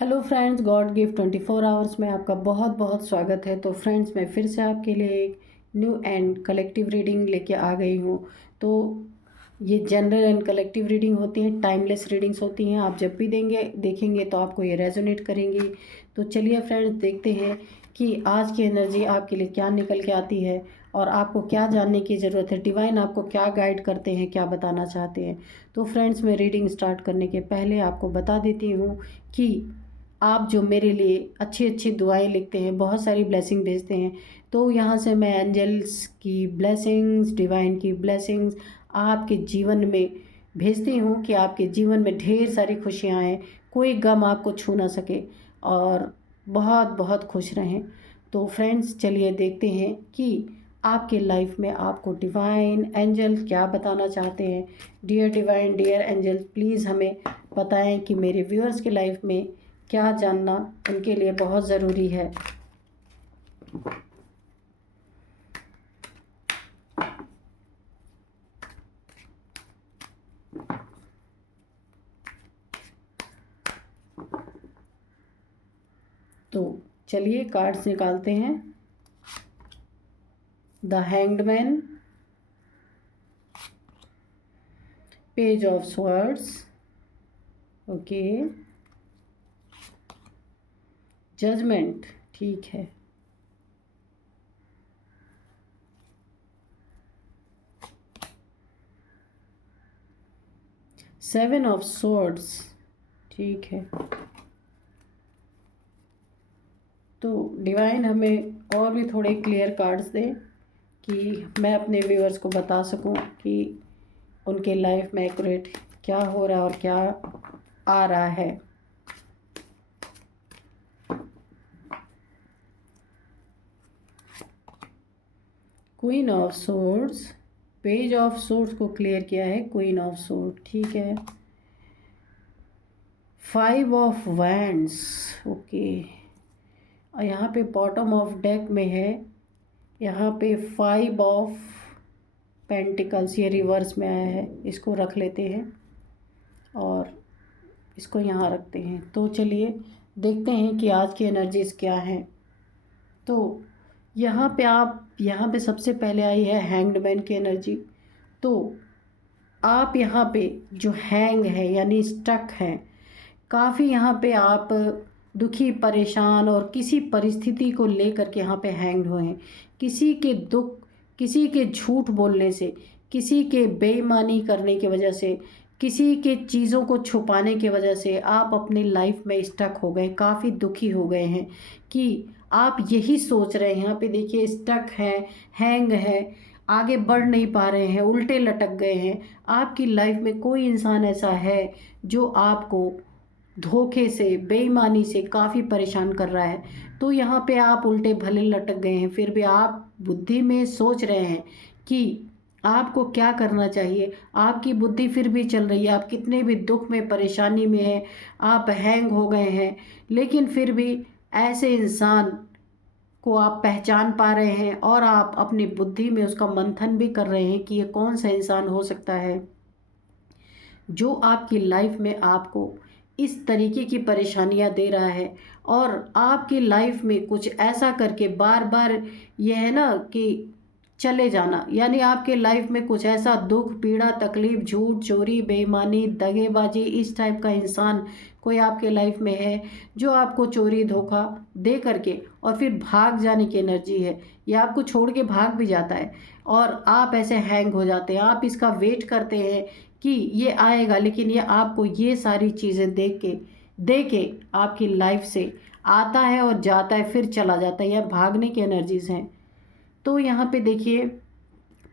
Hello friends, God gift 24 hours में आपका बहुत बहुत स्वागत है। तो फ्रेंड्स, मैं फिर से आपके लिए एक न्यू एंड कलेक्टिव रीडिंग लेके आ गई हूँ। तो ये जनरल एंड कलेक्टिव रीडिंग होती हैं, टाइमलेस रीडिंग्स होती हैं। आप जब भी देखेंगे तो आपको ये रेजोनेट करेंगी। तो चलिए फ्रेंड्स, देखते हैं कि आज की एनर्जी आपके लिए क्या निकल के आती है और आपको क्या जानने की ज़रूरत है। डिवाइन आपको क्या गाइड करते हैं, क्या बताना चाहते हैं। तो फ्रेंड्स, मैं रीडिंग स्टार्ट करने के पहले आपको बता देती हूँ कि आप जो मेरे लिए अच्छी अच्छी दुआएं लिखते हैं, बहुत सारी ब्लेसिंग भेजते हैं, तो यहाँ से मैं एंजल्स की ब्लेसिंग्स, डिवाइन की ब्लेसिंग्स आपके जीवन में भेजती हूँ कि आपके जीवन में ढेर सारी खुशियाँ आएँ, कोई गम आपको छू ना सके और बहुत बहुत खुश रहें। तो फ्रेंड्स, चलिए देखते हैं कि आपके लाइफ में आपको डिवाइन एंजल क्या बताना चाहते हैं। Dear divine, dear angel, please हमें बताएं कि मेरे व्यूअर्स की लाइफ में क्या जानना उनके लिए बहुत ज़रूरी है। तो चलिए कार्ड्स निकालते हैं। The hanged man, page of swords, okay, judgement, ठीक है, सेवन ऑफ स्वॉर्ड्स, ठीक है। तो डिवाइन हमें और भी थोड़े क्लियर कार्ड्स दें कि मैं अपने व्यूअर्स को बता सकूं कि उनके लाइफ में एक्यूरेट क्या हो रहा है और क्या आ रहा है। Queen of swords, page of swords को क्लियर किया है, क्वीन ऑफ सोर्ड, ठीक है। फाइव ऑफ वैंड्स, ओके, और यहाँ पे बॉटम ऑफ डेक में है, यहाँ पे फाइव ऑफ पेंटिकल्स, ये रिवर्स में आया है। इसको रख लेते हैं और इसको यहाँ रखते हैं। तो चलिए देखते हैं कि आज की एनर्जीज क्या हैं। तो यहाँ पे सबसे पहले आई है हैंग्ड मैन की एनर्जी। तो आप यहाँ पे जो हैंग है यानी स्टक हैं, काफ़ी यहाँ पे आप दुखी, परेशान और किसी परिस्थिति को लेकर के यहाँ पे हैंग्ड हुए हैं। किसी के दुख, किसी के झूठ बोलने से, किसी के बेईमानी करने की वजह से, किसी के चीज़ों को छुपाने की वजह से आप अपनी लाइफ में स्टक हो गए, काफ़ी दुखी हो गए हैं कि आप यही सोच रहे हैं। यहाँ पे देखिए स्टक है, हैंग है, आगे बढ़ नहीं पा रहे हैं, उल्टे लटक गए हैं। आपकी लाइफ में कोई इंसान ऐसा है जो आपको धोखे से, बेईमानी से काफ़ी परेशान कर रहा है। तो यहाँ पे आप उल्टे भले लटक गए हैं, फिर भी आप बुद्धि में सोच रहे हैं कि आपको क्या करना चाहिए। आपकी बुद्धि फिर भी चल रही है, आप कितने भी दुख में, परेशानी में हैं, आप हैंग हो गए हैं, लेकिन फिर भी ऐसे इंसान को आप पहचान पा रहे हैं और आप अपनी बुद्धि में उसका मंथन भी कर रहे हैं कि ये कौन सा इंसान हो सकता है जो आपकी लाइफ में आपको इस तरीके की परेशानियां दे रहा है और आपकी लाइफ में कुछ ऐसा करके बार बार यह है ना कि चले जाना, यानी आपके लाइफ में कुछ ऐसा दुख, पीड़ा, तकलीफ, झूठ, चोरी, बेईमानी, दगेबाजी, इस टाइप का इंसान कोई आपके लाइफ में है जो आपको चोरी, धोखा दे करके और फिर भाग जाने की एनर्जी है, या आपको छोड़ के भाग भी जाता है और आप ऐसे हैंग हो जाते हैं। आप इसका वेट करते हैं कि ये आएगा, लेकिन ये आपको ये सारी चीज़ें दे के आपकी लाइफ से आता है और जाता है, फिर चला जाता है। यह भागने की एनर्जीज हैं। तो यहाँ पे देखिए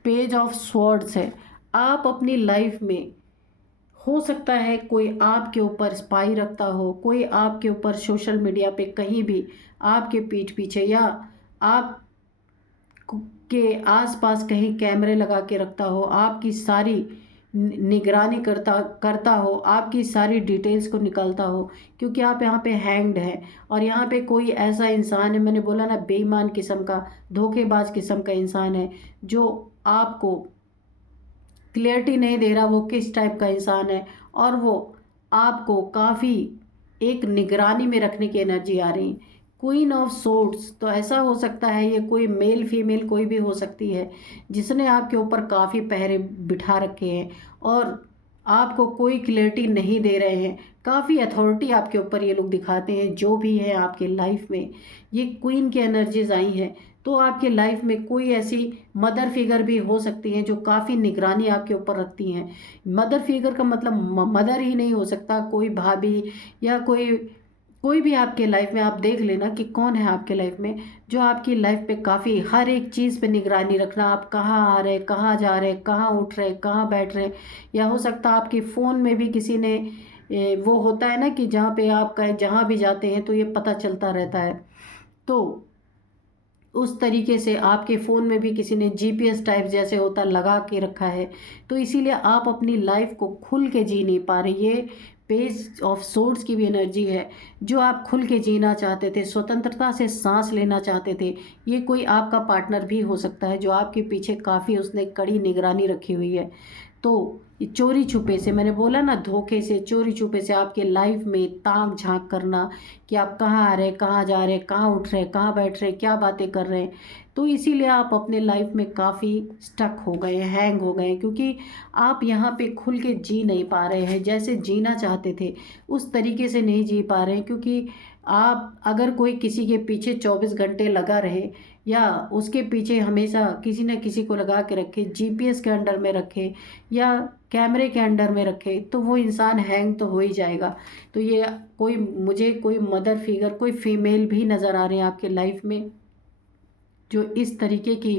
पेज ऑफ स्वॉर्ड्स है। आप अपनी लाइफ में, हो सकता है कोई आपके ऊपर स्पाई रखता हो, कोई आपके ऊपर सोशल मीडिया पे कहीं भी आपके पीठ पीछे या आप के आसपास कहीं कैमरे लगा के रखता हो, आपकी सारी निगरानी करता हो, आपकी सारी डिटेल्स को निकालता हो, क्योंकि आप यहाँ पे हैंग्ड हैं और यहाँ पे कोई ऐसा इंसान है, मैंने बोला ना, बेईमान किस्म का, धोखेबाज किस्म का इंसान है जो आपको क्लियरिटी नहीं दे रहा वो किस टाइप का इंसान है और वो आपको काफ़ी एक निगरानी में रखने की एनर्जी आ रही है। क्वीन ऑफ सोर्ड्स, तो ऐसा हो सकता है ये कोई मेल फीमेल कोई भी हो सकती है जिसने आपके ऊपर काफ़ी पहरे बिठा रखे हैं और आपको कोई क्लैरिटी नहीं दे रहे हैं। काफ़ी अथॉरिटी आपके ऊपर ये लोग दिखाते हैं जो भी है आपके लाइफ में। ये क्वीन की एनर्जीज आई हैं, तो आपके लाइफ में कोई ऐसी मदर फिगर भी हो सकती हैं जो काफ़ी निगरानी आपके ऊपर रखती हैं। मदर फिगर का मतलब मदर ही नहीं हो सकता, कोई भाभी या कोई कोई भी आपके लाइफ में। आप देख लेना कि कौन है आपके लाइफ में जो आपकी लाइफ पे काफ़ी हर एक चीज़ पे निगरानी रखना। आप कहाँ आ रहे, कहाँ जा रहे, कहाँ उठ रहे, कहाँ बैठ रहे, या हो सकता है आपके फ़ोन में भी किसी ने वो होता है ना कि जहाँ पे आप कहीं जहाँ भी जाते हैं तो ये पता चलता रहता है। तो उस तरीके से आपके फ़ोन में भी किसी ने जीपीएस टाइप जैसे होता लगा के रखा है। तो इसीलिए आप अपनी लाइफ को खुल के जी नहीं पा रहे। ये पेज ऑफ सोर्ड्स की भी एनर्जी है। जो आप खुल के जीना चाहते थे, स्वतंत्रता से सांस लेना चाहते थे, ये कोई आपका पार्टनर भी हो सकता है जो आपके पीछे काफ़ी उसने कड़ी निगरानी रखी हुई है। तो ये चोरी छुपे से, मैंने बोला ना, धोखे से, चोरी छुपे से आपके लाइफ में ताक झांक करना कि आप कहाँ आ रहे, कहाँ जा रहे, कहाँ उठ रहे, कहाँ बैठ रहे, क्या बातें कर रहे हैं। तो इसीलिए आप अपने लाइफ में काफ़ी स्टक हो गए हैं, हैंग हो गए हैं, क्योंकि आप यहाँ पे खुल के जी नहीं पा रहे हैं। जैसे जीना चाहते थे उस तरीके से नहीं जी पा रहे हैं, क्योंकि आप अगर कोई किसी के पीछे 24 घंटे लगा रहे या उसके पीछे हमेशा किसी न किसी को लगा के रखे, जीपीएस के अंडर में रखे या कैमरे के अंडर में रखे, तो वो इंसान हैंग तो हो ही जाएगा। तो ये मुझे कोई मदर फिगर, कोई फीमेल भी नज़र आ रहे हैं आपके लाइफ में जो इस तरीके की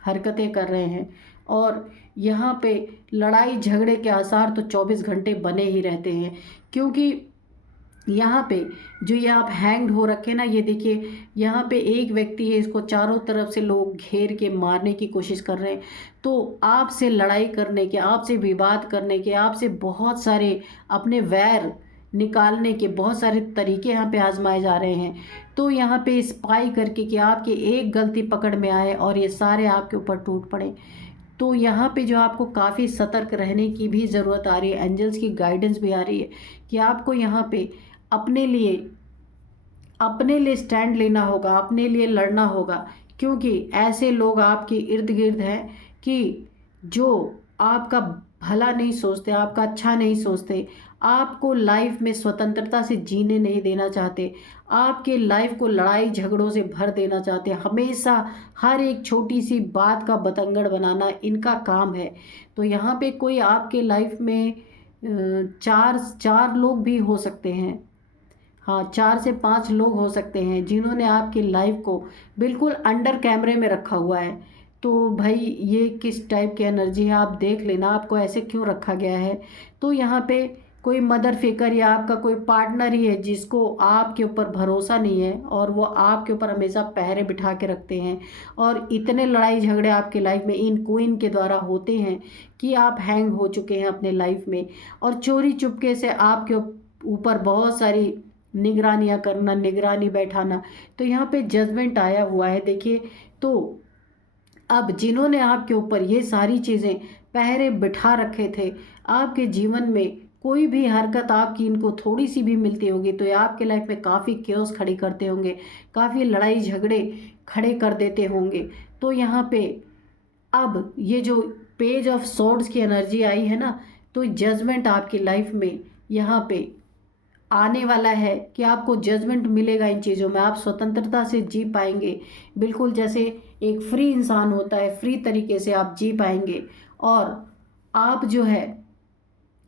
हरकतें कर रहे हैं। और यहाँ पे लड़ाई झगड़े के आसार तो 24 घंटे बने ही रहते हैं, क्योंकि यहाँ पे जो ये आप हैंग्ड हो रखे ना, ये देखिए यहाँ पे एक व्यक्ति है, इसको चारों तरफ से लोग घेर के मारने की कोशिश कर रहे हैं। तो आपसे लड़ाई करने के, आपसे विवाद करने के, आपसे बहुत सारे अपने वैर निकालने के बहुत सारे तरीके यहाँ पे आजमाए जा रहे हैं। तो यहाँ पे स्पाई करके कि आपकी एक गलती पकड़ में आए और ये सारे आपके ऊपर टूट पड़े। तो यहाँ पे जो आपको काफ़ी सतर्क रहने की भी ज़रूरत आ रही है, एंजल्स की गाइडेंस भी आ रही है कि आपको यहाँ पे अपने लिए स्टैंड लेना होगा, अपने लिए लड़ना होगा। क्योंकि ऐसे लोग आपके इर्द गिर्द हैं कि जो आपका भला नहीं सोचते, आपका अच्छा नहीं सोचते, आपको लाइफ में स्वतंत्रता से जीने नहीं देना चाहते, आपके लाइफ को लड़ाई झगड़ों से भर देना चाहते हैं। हमेशा हर एक छोटी सी बात का बतंगड़ बनाना इनका काम है। तो यहाँ पे कोई आपके लाइफ में चार चार लोग भी हो सकते हैं। हाँ, 4 से 5 लोग हो सकते हैं जिन्होंने आपकी लाइफ को बिल्कुल अंडर कैमरे में रखा हुआ है। तो भाई ये किस टाइप की एनर्जी है आप देख लेना, आपको ऐसे क्यों रखा गया है। तो यहाँ पे कोई मदर फिकर या आपका कोई पार्टनर ही है जिसको आपके ऊपर भरोसा नहीं है और वो आपके ऊपर हमेशा पहरे बिठा के रखते हैं। और इतने लड़ाई झगड़े आपके लाइफ में इन क्वीन के द्वारा होते हैं कि आप हैंग हो चुके हैं अपने लाइफ में। और चोरी चुपके से आपके ऊपर बहुत सारी निगरानियाँ करना, निगरानी बैठाना। तो यहाँ पे जजमेंट आया हुआ है देखिए। तो अब जिन्होंने आपके ऊपर ये सारी चीज़ें पहरे बिठा रखे थे, आपके जीवन में कोई भी हरकत आपकी इनको थोड़ी सी भी मिलती होगी तो ये आपके लाइफ में काफ़ी केओस खड़ी करते होंगे, काफ़ी लड़ाई झगड़े खड़े कर देते होंगे। तो यहाँ पे अब ये जो पेज ऑफ सॉर्ड्स की एनर्जी आई है ना, तो जजमेंट आपकी लाइफ में यहाँ पे आने वाला है कि आपको जजमेंट मिलेगा इन चीज़ों में। आप स्वतंत्रता से जी पाएंगे, बिल्कुल जैसे एक फ्री इंसान होता है, फ्री तरीके से आप जी पाएंगे। और आप जो है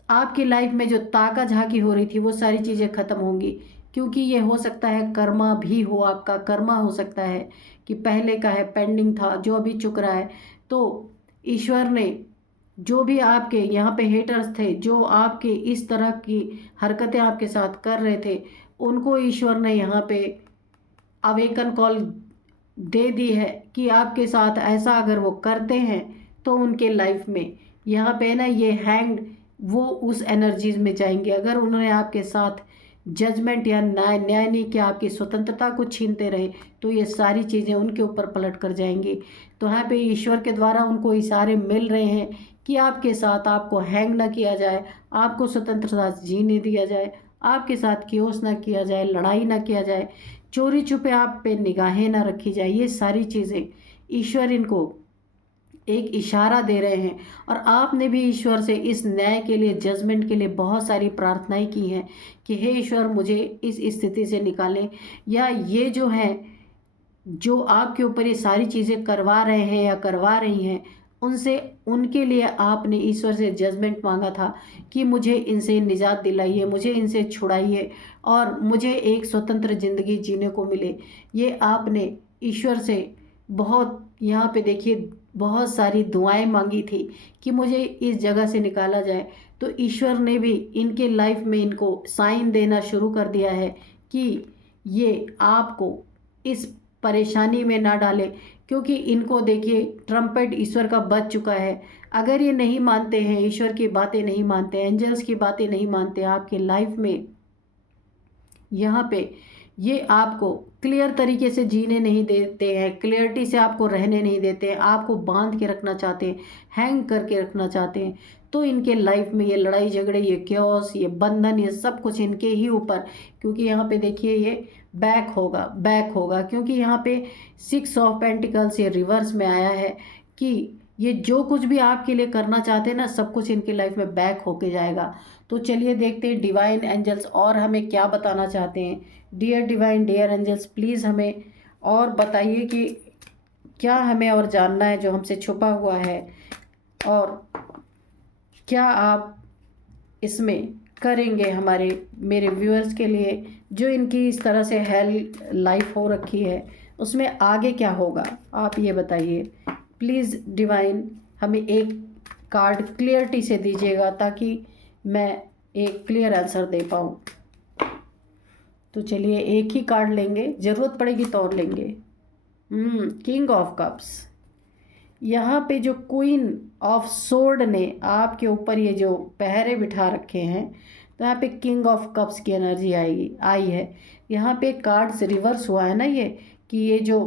आपकी लाइफ में जो ताका झाकी हो रही थी वो सारी चीज़ें ख़त्म होंगी। क्योंकि ये हो सकता है कर्मा भी हो, आपका कर्मा हो सकता है कि पहले का है, पेंडिंग था, जो अभी चुक रहा है। तो ईश्वर ने जो भी आपके यहाँ पे हेटर्स थे, जो आपके इस तरह की हरकतें आपके साथ कर रहे थे, उनको ईश्वर ने यहाँ पे अवेकन कॉल दे दी है कि आपके साथ ऐसा अगर वो करते हैं तो उनके लाइफ में यहाँ पे ना ये हैंग्ड, वो उस एनर्जीज में जाएंगे। अगर उन्होंने आपके साथ जजमेंट या न्याय नहीं किया, आपकी स्वतंत्रता को छीनते रहे, तो ये सारी चीज़ें उनके ऊपर पलट कर जाएंगी। तो यहाँ पे ईश्वर के द्वारा उनको इशारे मिल रहे हैं कि आपके साथ आपको हैंग ना किया जाए, आपको स्वतंत्रता से जीने दिया जाए, आपके साथ कियोस ना किया जाए, लड़ाई ना किया जाए, चोरी छुपे आप पे निगाहें ना रखी जाए। ये सारी चीज़ें ईश्वर इनको एक इशारा दे रहे हैं। और आपने भी ईश्वर से इस न्याय के लिए, जजमेंट के लिए बहुत सारी प्रार्थनाएं की हैं कि हे ईश्वर मुझे इस स्थिति से निकालें, या ये जो है, जो आपके ऊपर ये सारी चीज़ें करवा रहे हैं या करवा रही हैं, उनसे, उनके लिए आपने ईश्वर से जजमेंट मांगा था कि मुझे इनसे निजात दिलाइए, मुझे इनसे छुड़ाइए और मुझे एक स्वतंत्र ज़िंदगी जीने को मिले। ये आपने ईश्वर से बहुत, यहाँ पे देखिए, बहुत सारी दुआएं मांगी थी कि मुझे इस जगह से निकाला जाए। तो ईश्वर ने भी इनके लाइफ में इनको साइन देना शुरू कर दिया है कि ये आपको इस परेशानी में ना डाले, क्योंकि इनको देखिए ट्रम्पेट ईश्वर का बज चुका है। अगर ये नहीं मानते हैं, ईश्वर की बातें नहीं मानते, एंजल्स की बातें नहीं मानते आपके लाइफ में, यहाँ पे ये आपको क्लियर तरीके से जीने नहीं देते हैं, क्लियरिटी से आपको रहने नहीं देते हैं, आपको बांध के रखना चाहते हैं, हैंग करके रखना चाहते हैं। तो इनके लाइफ में ये लड़ाई झगड़े, ये क्योस, ये बंधन, ये सब कुछ इनके ही ऊपर, क्योंकि यहाँ पे देखिए ये बैक होगा, क्योंकि यहाँ पे 6 ऑफ पेंटिकल्स ये रिवर्स में आया है कि ये जो कुछ भी आपके लिए करना चाहते हैं ना, सब कुछ इनके लाइफ में बैक होके जाएगा। तो चलिए देखते हैं डिवाइन एंजल्स और हमें क्या बताना चाहते हैं। Dear divine, dear angels, please हमें और बताइए कि क्या हमें और जानना है जो हमसे छुपा हुआ है, और क्या आप इसमें करेंगे हमारे, मेरे व्यूअर्स के लिए, जो इनकी इस तरह से हेल लाइफ हो रखी है, उसमें आगे क्या होगा, आप ये बताइए प्लीज़। डिवाइन हमें एक कार्ड क्लियरिटी से दीजिएगा ताकि मैं एक क्लियर आंसर दे पाऊँ। तो चलिए एक ही कार्ड लेंगे, ज़रूरत पड़ेगी तो और लेंगे। King of cups. यहाँ पे जो क्वीन ऑफ सोर्ड ने आपके ऊपर ये जो पहरे बिठा रखे हैं, तो यहाँ पे किंग ऑफ कप्स की एनर्जी आई है। यहाँ पे कार्ड्स रिवर्स हुआ है ना, ये कि ये जो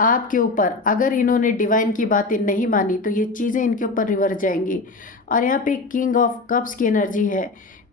आपके ऊपर, अगर इन्होंने डिवाइन की बातें नहीं मानी तो ये चीज़ें इनके ऊपर रिवर्स जाएंगी। और यहाँ पे किंग ऑफ कप्स की एनर्जी है।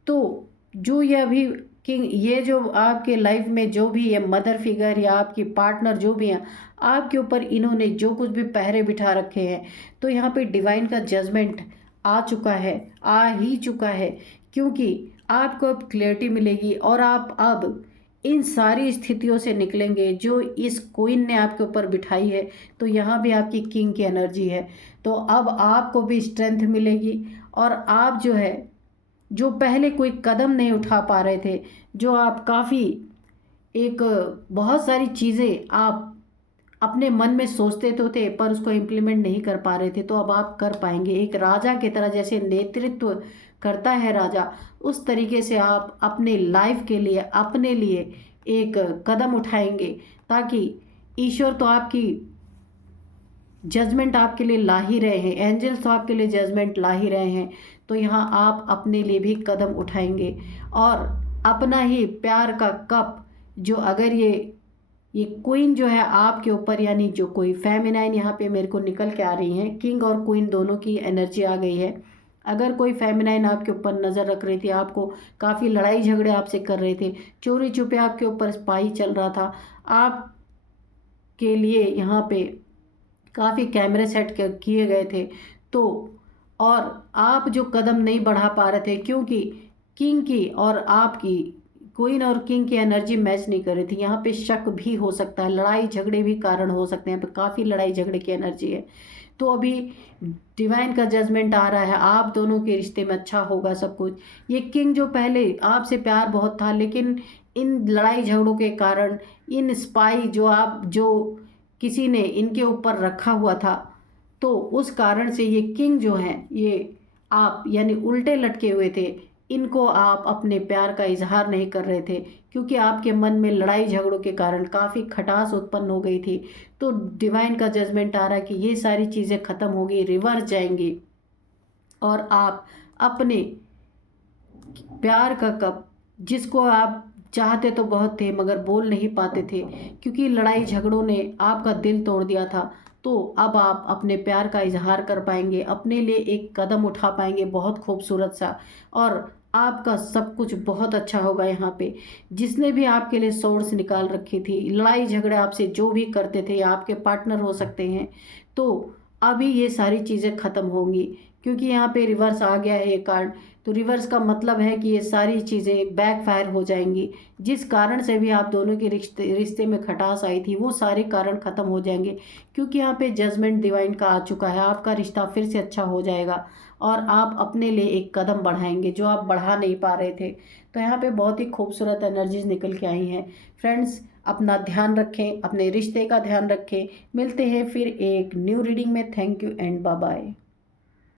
तो जो ये अभी किंग, ये जो आपके लाइफ में जो भी ये मदर फिगर या आपकी पार्टनर जो भी हैं, आपके ऊपर इन्होंने जो कुछ भी पहरे बिठा रखे हैं, तो यहाँ पे डिवाइन का जजमेंट आ चुका है, आ ही चुका है, क्योंकि आपको अब क्लैरिटी मिलेगी और आप अब इन सारी स्थितियों से निकलेंगे जो इस क्वीन ने आपके ऊपर बिठाई है। तो यहाँ भी आपकी किंग की एनर्जी है। तो अब आपको भी स्ट्रेंथ मिलेगी, और आप जो है, जो पहले कोई कदम नहीं उठा पा रहे थे, जो आप काफ़ी एक, बहुत सारी चीज़ें आप अपने मन में सोचते तो थे पर उसको इम्प्लीमेंट नहीं कर पा रहे थे, तो अब आप कर पाएंगे। एक राजा की तरह, जैसे नेतृत्व करता है राजा, उस तरीके से आप अपने लाइफ के लिए, अपने लिए एक कदम उठाएंगे, ताकि ईश्वर तो आपकी जजमेंट आपके लिए ला ही रहे हैं, एंजल्स तो आपके लिए जजमेंट ला ही रहे हैं। तो यहाँ आप अपने लिए भी कदम उठाएंगे और अपना ही प्यार का कप, जो अगर ये क्वीन जो है आपके ऊपर, यानी जो कोई फेमिनाइन यहाँ पे मेरे को निकल के आ रही हैं, किंग और क्वीन दोनों की एनर्जी आ गई है। अगर कोई फेमिनाइन आपके ऊपर नज़र रख रही थी, आपको काफ़ी लड़ाई झगड़े आपसे कर रहे थे, चोरी छुपे आपके ऊपर स्पाई चल रहा था, आपके लिए यहाँ पे काफ़ी कैमरे सेट किए गए थे, तो और आप जो कदम नहीं बढ़ा पा रहे थे, क्योंकि किंग की और आपकी, क्वीन और किंग की एनर्जी मैच नहीं कर रही थी। यहाँ पे शक भी हो सकता है, लड़ाई झगड़े भी कारण हो सकते हैं, यहाँ पे काफ़ी लड़ाई झगड़े की एनर्जी है। तो अभी डिवाइन का जजमेंट आ रहा है, आप दोनों के रिश्ते में अच्छा होगा सब कुछ। ये किंग जो पहले आपसे प्यार बहुत था, लेकिन इन लड़ाई झगड़ों के कारण, इन स्पाई जो किसी ने इनके ऊपर रखा हुआ था, तो उस कारण से ये किंग जो हैं, ये आप यानी उल्टे लटके हुए थे, इनको आप अपने प्यार का इजहार नहीं कर रहे थे, क्योंकि आपके मन में लड़ाई झगड़ों के कारण काफ़ी खटास उत्पन्न हो गई थी। तो डिवाइन का जजमेंट आ रहा है कि ये सारी चीज़ें ख़त्म होगी, रिवर्स जाएंगी, और आप अपने प्यार का कप, जिसको आप चाहते तो बहुत थे मगर बोल नहीं पाते थे, क्योंकि लड़ाई झगड़ों ने आपका दिल तोड़ दिया था, तो अब आप अपने प्यार का इजहार कर पाएंगे, अपने लिए एक कदम उठा पाएंगे बहुत खूबसूरत सा, और आपका सब कुछ बहुत अच्छा होगा। यहाँ पे जिसने भी आपके लिए सोर्स निकाल रखी थी, लड़ाई झगड़े आपसे जो भी करते थे, या आपके पार्टनर हो सकते हैं, तो अभी ये सारी चीज़ें ख़त्म होंगी, क्योंकि यहाँ पे रिवर्स आ गया है ये कार्ड। तो रिवर्स का मतलब है कि ये सारी चीज़ें बैकफायर हो जाएंगी। जिस कारण से भी आप दोनों के रिश्ते रिश्ते में खटास आई थी, वो सारे कारण ख़त्म हो जाएंगे, क्योंकि यहाँ पे जजमेंट डिवाइन का आ चुका है। आपका रिश्ता फिर से अच्छा हो जाएगा और आप अपने लिए एक कदम बढ़ाएंगे जो आप बढ़ा नहीं पा रहे थे। तो यहाँ पे बहुत ही खूबसूरत एनर्जीज निकल के आई हैं। फ्रेंड्स, अपना ध्यान रखें, अपने रिश्ते का ध्यान रखें। मिलते हैं फिर एक न्यू रीडिंग में। Thank you and bye bye.